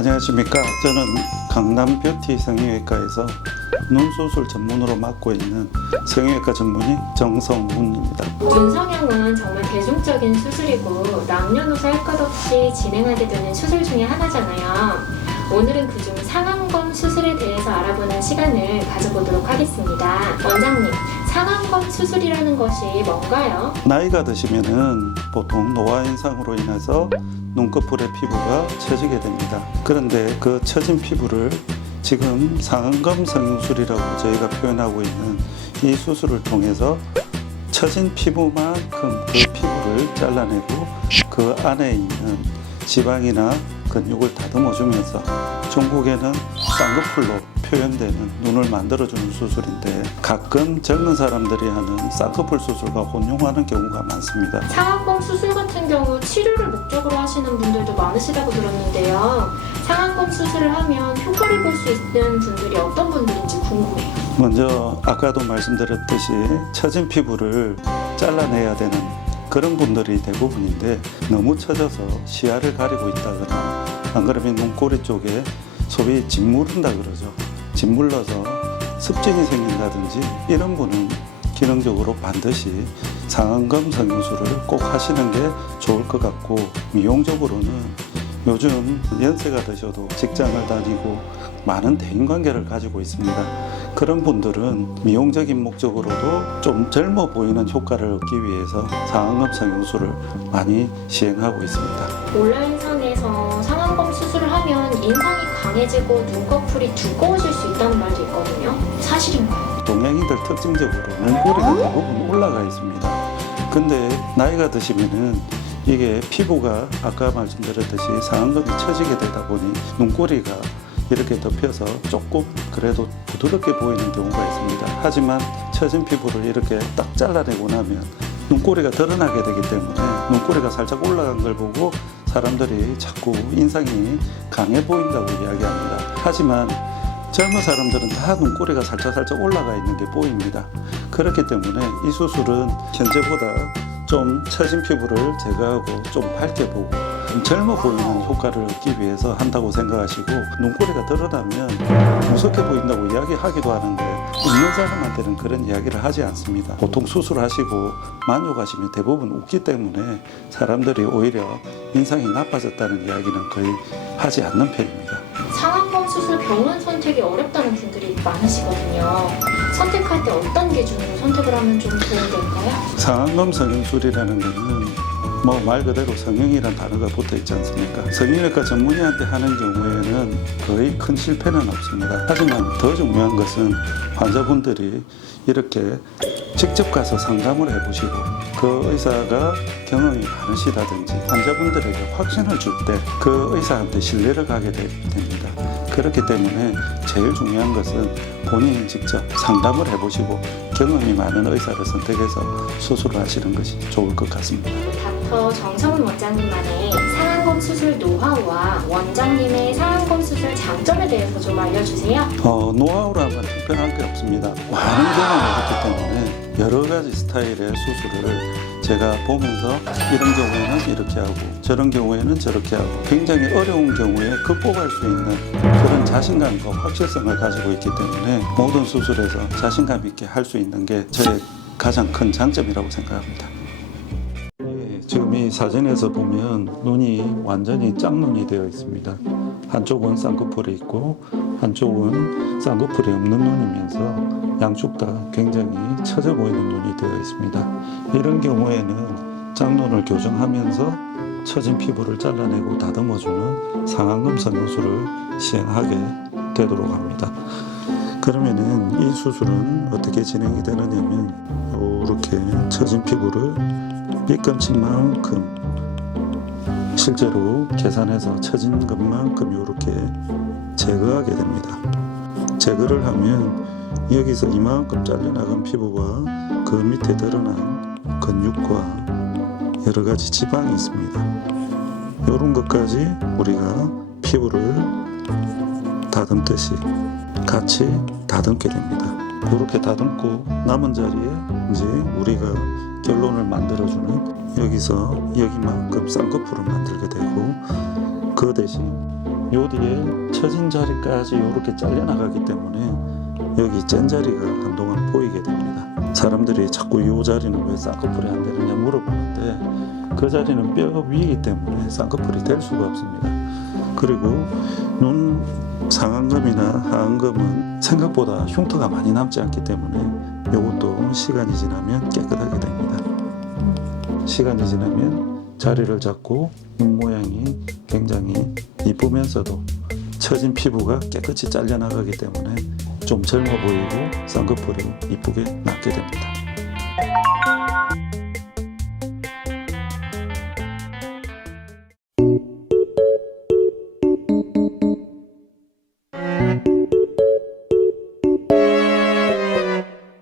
안녕하십니까. 저는 강남 뷰티 성형외과에서 눈수술 전문으로 맡고 있는 성형외과 전문의 정성훈입니다. 눈성형은 정말 대중적인 수술이고 남녀노소 할 것 없이 진행하게 되는 수술 중에 하나잖아요. 오늘은 그중 상안검 수술에 대해서 알아보는 시간을 가져보도록 하겠습니다. 원장님, 상안검 수술이라는 것이 뭔가요? 나이가 드시면은 보통 노화 현상으로 인해서 눈꺼풀의 피부가 처지게 됩니다. 그런데 그 처진 피부를 지금 상안검 성형술이라고 저희가 표현하고 있는 이 수술을 통해서 처진 피부만큼 그 피부를 잘라내고 그 안에 있는 지방이나 근육을 다듬어주면서 전국에는 쌍꺼풀로 표현되는 눈을 만들어주는 수술인데 가끔 젊은 사람들이 하는 쌍꺼풀 수술과 혼용하는 경우가 많습니다. 상안검 수술 같은 경우 치료를 목적으로 하시는 분들도 많으시다고 들었는데요. 상안검 수술을 하면 효과를 볼 수 있는 분들이 어떤 분들인지 궁금해요. 먼저 아까도 말씀드렸듯이 처진 피부를 잘라내야 되는 그런 분들이 대부분인데 너무 처져서 시야를 가리고 있다거나 안 그러면 눈꼬리 쪽에 소위 짓무른다 그러죠. 짓물러서 습진이 생긴다든지 이런 분은 기능적으로 반드시 상안검 성형술을 꼭 하시는 게 좋을 것 같고, 미용적으로는 요즘 연세가 드셔도 직장을 다니고 많은 대인관계를 가지고 있습니다. 그런 분들은 미용적인 목적으로도 좀 젊어 보이는 효과를 얻기 위해서 상안검 성형술을 많이 시행하고 있습니다. 온라인상에서 상안검 수술을 하면 인상이 강해지고 눈꺼풀이 두꺼워질 수 있다는 말도 있거든요. 사실인가요? 동양인들 특징적으로 눈꼬리가 대부분 올라가 있습니다. 근데 나이가 드시면은 이게 피부가 아까 말씀드렸듯이 상안검이 처지게 되다 보니 눈꼬리가 이렇게 덮여서 조금 그래도 부드럽게 보이는 경우가 있습니다. 하지만 처진 피부를 이렇게 딱 잘라내고 나면 눈꼬리가 드러나게 되기 때문에 눈꼬리가 살짝 올라간 걸 보고 사람들이 자꾸 인상이 강해 보인다고 이야기합니다. 하지만 젊은 사람들은 다 눈꼬리가 살짝 올라가 있는 게 보입니다. 그렇기 때문에 이 수술은 현재보다 좀 처진 피부를 제거하고 좀 밝게 보고 좀 젊어 보이는 효과를 얻기 위해서 한다고 생각하시고, 눈꼬리가 드러나면 무섭게 보인다고 이야기하기도 하는데 없는 사람한테는 그런 이야기를 하지 않습니다. 보통 수술하시고 만족하시면 대부분 웃기 때문에 사람들이 오히려 인상이 나빠졌다는 이야기는 거의 하지 않는 편입니다. 상안검 수술 병원 선택이 어렵다는 분들이 많으시거든요. 선택할 때 어떤 기준으로 선택을 하면 좀 도움이 될까요? 상안검 성형술이라는 것은 말 그대로 성형이라는 단어가 붙어 있지 않습니까? 성형외과 전문의한테 하는 경우에는 거의 큰 실패는 없습니다. 하지만 더 중요한 것은 환자분들이 이렇게 직접 가서 상담을 해보시고 그 의사가 경험이 많으시다든지 환자분들에게 확신을 줄 때 그 의사한테 신뢰를 가게 됩니다. 그렇기 때문에 제일 중요한 것은 본인이 직접 상담을 해보시고 경험이 많은 의사를 선택해서 수술을 하시는 것이 좋을 것 같습니다. 닥터 정성훈 원장님만의 상안검 수술 노하우와 원장님의 상안검 수술 장점에 대해서 좀 알려주세요. 노하우라면 특별한 게 없습니다. 많은 경험을 했기 때문에 여러 가지 스타일의 수술을 제가 보면서 이런 경우에는 이렇게 하고 저런 경우에는 저렇게 하고 굉장히 어려운 경우에 극복할 수 있는 그런 자신감과 확실성을 가지고 있기 때문에 모든 수술에서 자신감 있게 할 수 있는 게 저의 가장 큰 장점이라고 생각합니다. 지금 이 사진에서 보면 눈이 완전히 짝눈이 되어 있습니다. 한쪽은 쌍꺼풀이 있고 한쪽은 쌍꺼풀이 없는 눈이면서 양쪽 다 굉장히 처져 보이는 눈이 되어 있습니다. 이런 경우에는 짝눈을 교정하면서 처진 피부를 잘라내고 다듬어주는 상안검 성형술을 시행하게 되도록 합니다. 그러면은 이 수술은 어떻게 진행이 되느냐면 이렇게 처진 피부를 밑감침만큼 실제로 계산해서 처진 것만큼 이렇게 제거하게 됩니다. 제거를 하면 여기서 이만큼 잘려나간 피부와 그 밑에 드러난 근육과 여러 가지 지방이 있습니다. 이런 것까지 우리가 피부를 다듬듯이 같이 다듬게 됩니다. 그렇게 다듬고 남은 자리에 이제 우리가 결론을 만들어주는 여기서 여기만큼 쌍꺼풀을 만들게 되고 그 대신 요 뒤에 처진 자리까지 이렇게 잘려나가기 때문에 여기 짠 자리가 한동안 보이게 됩니다. 사람들이 자꾸 이 자리는 왜 쌍꺼풀이 안 되느냐 물어보는데 그 자리는 뼈 위이기 때문에 쌍꺼풀이 될 수가 없습니다. 그리고 눈 상안검이나 하안검은 생각보다 흉터가 많이 남지 않기 때문에 이것도 시간이 지나면 깨끗하게 됩니다. 시간이 지나면 자리를 잡고 눈 모양이 굉장히 이쁘면서도 처진 피부가 깨끗이 잘려나가기 때문에 좀 젊어 보이고 쌍꺼풀이 이쁘게 낫게 됩니다.